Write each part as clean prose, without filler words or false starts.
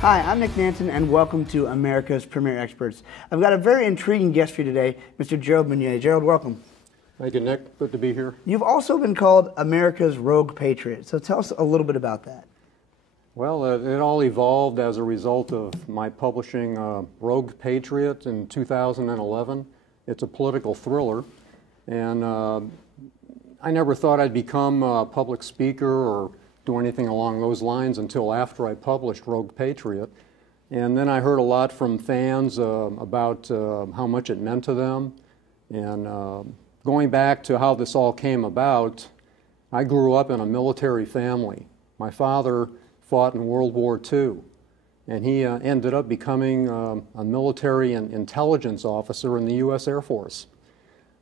Hi, I'm Nick Nanton, and welcome to America's Premier Experts. I've got a very intriguing guest for you today, Mr. Gerald Meunier. Gerald, welcome. Thank you, Nick. Good to be here. You've also been called America's Rogue Patriot, so tell us a little bit about that. Well, it all evolved as a result of my publishing Rogue Patriot in 2011. It's a political thriller, and I never thought I'd become a public speaker or do anything along those lines until after I published Rogue Patriot. And then I heard a lot from fans about how much it meant to them. And going back to how this all came about, I grew up in a military family. My father fought in World War II, and he ended up becoming a military and intelligence officer in the U.S. Air Force.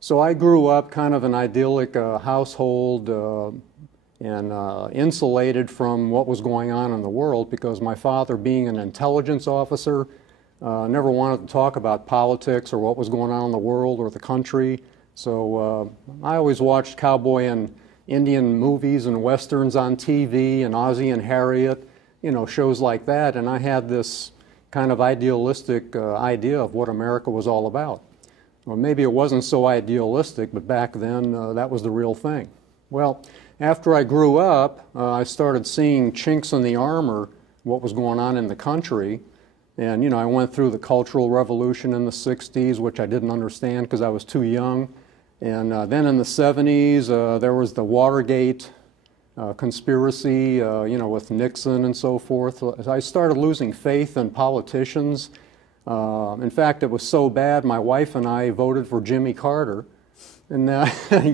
So I grew up kind of an idyllic household and insulated from what was going on in the world, because my father, being an intelligence officer, never wanted to talk about politics or what was going on in the world or the country. So I always watched cowboy and Indian movies and westerns on TV and Ozzie and Harriet, you know, shows like that, and I had this kind of idealistic idea of what America was all about. Well, maybe it wasn't so idealistic, but back then that was the real thing. Well, after I grew up, I started seeing chinks in the armor, what was going on in the country. And, you know, I went through the Cultural Revolution in the 60s, which I didn't understand because I was too young. And then in the 70s, there was the Watergate conspiracy, you know, with Nixon and so forth. I started losing faith in politicians. In fact, it was so bad, my wife and I voted for Jimmy Carter. And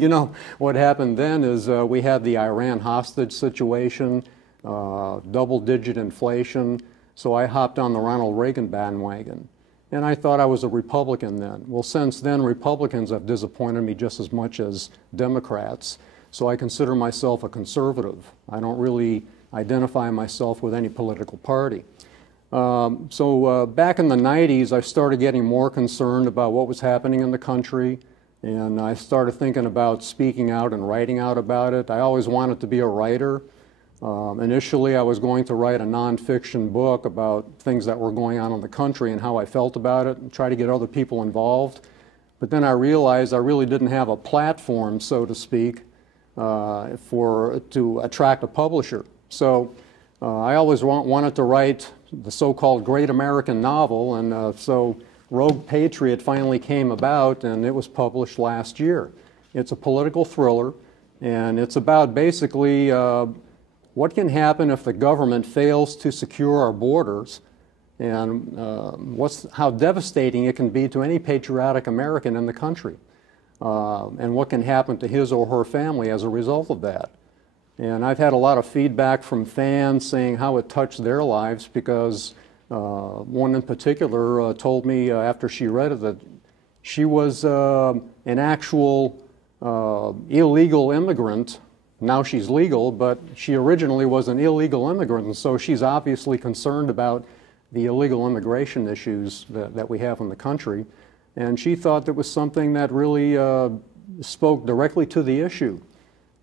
you know, what happened then is we had the Iran hostage situation, double-digit inflation, so I hopped on the Ronald Reagan bandwagon. And I thought I was a Republican then. Well, since then, Republicans have disappointed me just as much as Democrats, so I consider myself a conservative. I don't really identify myself with any political party. So back in the 90s, I started getting more concerned about what was happening in the country. And I started thinking about speaking out and writing out about it. I always wanted to be a writer. Initially, I was going to write a nonfiction book about things that were going on in the country and how I felt about it, and try to get other people involved. But then I realized I really didn't have a platform, so to speak, to attract a publisher. So I always wanted to write the so-called great American novel, and so Rogue Patriot finally came about, and it was published last year. It's a political thriller, and it's about basically what can happen if the government fails to secure our borders, and how devastating it can be to any patriotic American in the country, and what can happen to his or her family as a result of that. And I've had a lot of feedback from fans saying how it touched their lives, because one in particular told me after she read it that she was an actual illegal immigrant. Now she's legal, but she originally was an illegal immigrant, and so she's obviously concerned about the illegal immigration issues that we have in the country. And she thought that was something that really spoke directly to the issue.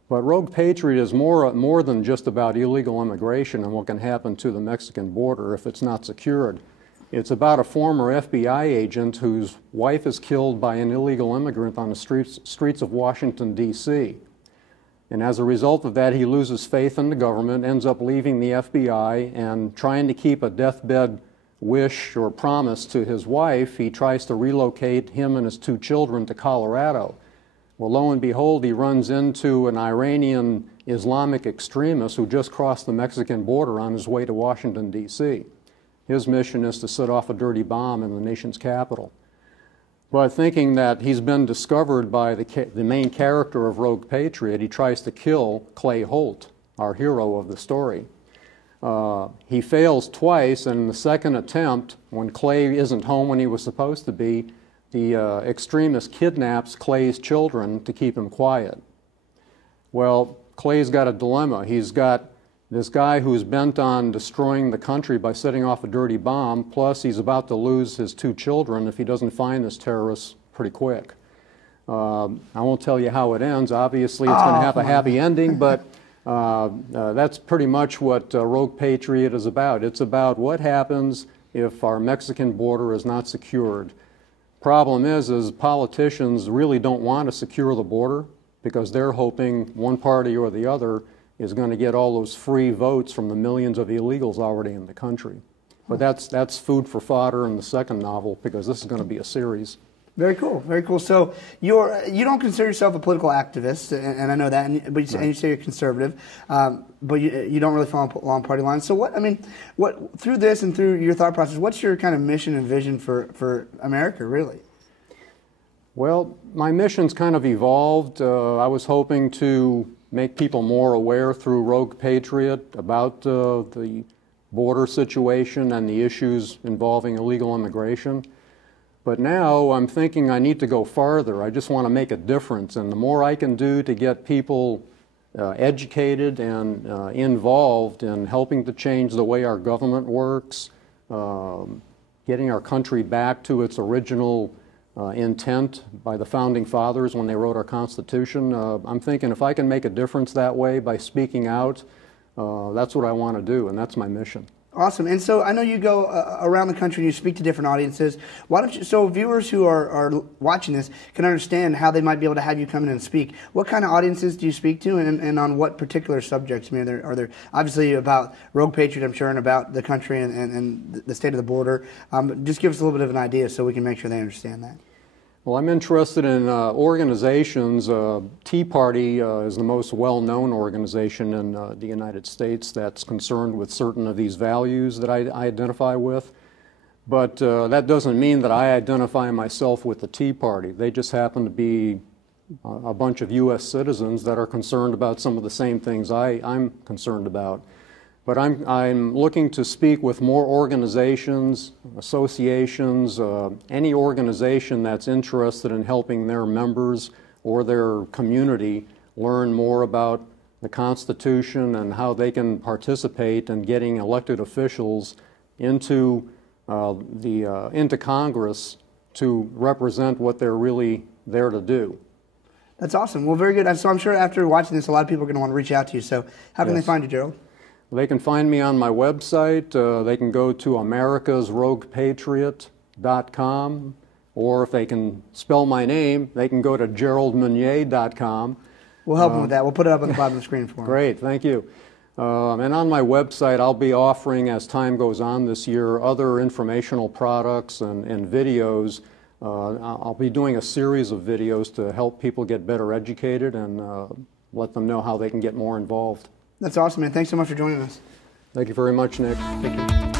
But Rogue Patriot is more than just about illegal immigration and what can happen to the Mexican border if it's not secured. It's about a former FBI agent whose wife is killed by an illegal immigrant on the streets of Washington, D.C. And as a result of that, he loses faith in the government, ends up leaving the FBI, and trying to keep a deathbed wish or promise to his wife, he tries to relocate him and his 2 children to Colorado. Well, lo and behold, he runs into an Iranian Islamic extremist who just crossed the Mexican border on his way to Washington, D.C. His mission is to set off a dirty bomb in the nation's capital. But thinking that he's been discovered by the main character of Rogue Patriot, he tries to kill Clay Holt, our hero of the story. He fails twice, and in the second attempt, when Clay isn't home when he was supposed to be, the extremist kidnaps Clay's children to keep him quiet. Well, Clay's got a dilemma. He's got this guy who's bent on destroying the country by setting off a dirty bomb, plus he's about to lose his 2 children if he doesn't find this terrorist pretty quick. I won't tell you how it ends. Obviously, it's going to have a happy ending, but That's pretty much what Rogue Patriot is about. It's about what happens if our Mexican border is not secured. Problem is politicians really don't want to secure the border because they're hoping one party or the other is going to get all those free votes from the millions of illegals already in the country. But that's food for fodder in the second novel, because this is going to be a series. Very cool, very cool. So you don't consider yourself a political activist, and I know that, and you say you're conservative, but you don't really follow along party lines. So what through this and through your thought process, what's your kind of mission and vision for America, really? Well, my mission's kind of evolved. I was hoping to make people more aware through Rogue Patriot about the border situation and the issues involving illegal immigration. But now I'm thinking I need to go farther. I just want to make a difference, and the more I can do to get people educated and involved in helping to change the way our government works, getting our country back to its original intent by the Founding Fathers when they wrote our Constitution. I'm thinking if I can make a difference that way by speaking out, that's what I want to do, and that's my mission. Awesome. And so I know you go around the country and you speak to different audiences. Why don't you, so viewers who are watching this can understand how they might be able to have you come in and speak. What kind of audiences do you speak to, and on what particular subjects? I mean, are there obviously about Rogue Patriot, I'm sure, and about the country and the state of the border. Just give us a little bit of an idea so we can make sure they understand that. Well, I'm interested in organizations. Tea Party is the most well-known organization in the United States that's concerned with certain of these values that I identify with. But that doesn't mean that I identify myself with the Tea Party. They just happen to be a bunch of U.S. citizens that are concerned about some of the same things I'm concerned about. But I'm looking to speak with more organizations, associations, any organization that's interested in helping their members or their community learn more about the Constitution and how they can participate in getting elected officials into Congress to represent what they're really there to do. That's awesome. Well, very good. So I'm sure after watching this, a lot of people are going to want to reach out to you. So how can they find you, Gerald? They can find me on my website. They can go to americasroguepatriot.com, or if they can spell my name, they can go to geraldmeunier.com. We'll help them with that. We'll put it up on the bottom of the screen for them. Great, thank you. And on my website, I'll be offering, as time goes on this year, other informational products and videos. I'll be doing a series of videos to help people get better educated and let them know how they can get more involved. That's awesome, man. Thanks so much for joining us. Thank you very much, Nick. Thank you.